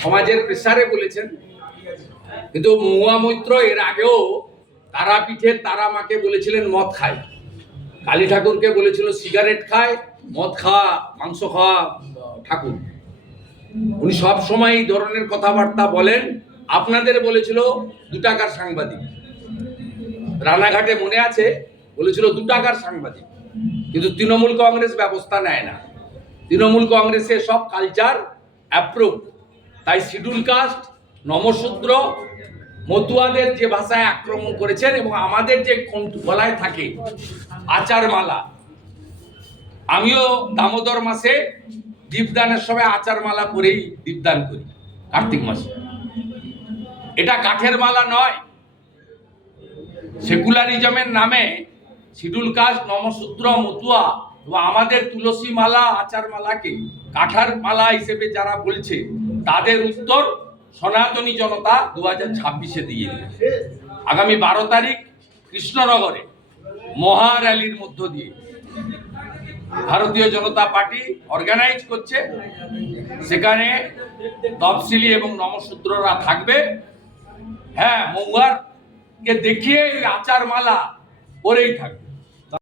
সমাজের প্রেসারে বলেছেন, কিন্তু মহুয়া মৈত্র এর আগেও তারাপীঠের তারা মাকে বলেছিলেন মদ খায়, কালী ঠাকুরকে বলেছিল সিগারেট খায়, মদ খাওয়া, মাংস খাওয়া ঠাকুর। উনি সব সময় এই ধরনের কথাবার্তা বলেন। আপনাদের বলেছিল 2 টাকার সাংবাদিক, রানাঘাটে মনে আছে, বলেছিল 2 টাকার সাংবাদিক। কিন্তু তৃণমূল কংগ্রেস ব্যবস্থা নেয় না। তৃণমূল কংগ্রেসের সব কালচার অ্যাপ্রুভ। তাই শিডিউল কাস্ট, নমশূদ্র, মতুয়াদের যে ভাষায় আক্রমণ করেছেন, এবং আমাদের যে গলায় থাকে আচার মালা, আমিও দামোদর মাসে দীপদানের সময় আচার মালা পরেই দীপদান করি, কার্তিক মাসে। এটা কাঠের মালা নয়। সেকুলারিজমের নামে শিডিউল কাস্ট, নমশূদ্র, মতুয়া এবং আমাদের তুলসী মালা, আচার মালাকে কাঠার মালা হিসেবে যারা বলছে, তাদের উত্তর সনাতনী জনতা 2026-এ দিয়ে দিয়েছে। আগামী 12 তারিখ কৃষ্ণনগরে মহা র্যালির মধ্য দিয়ে ভারতীয় জনতা পার্টি অর্গানাইজ করছে। সেখানে তফসিলি এবং নমশূদ্ররা থাকবে। হ্যাঁ, মহুয়ারকে দেখিয়ে আচার মালা পরেই থাকবে।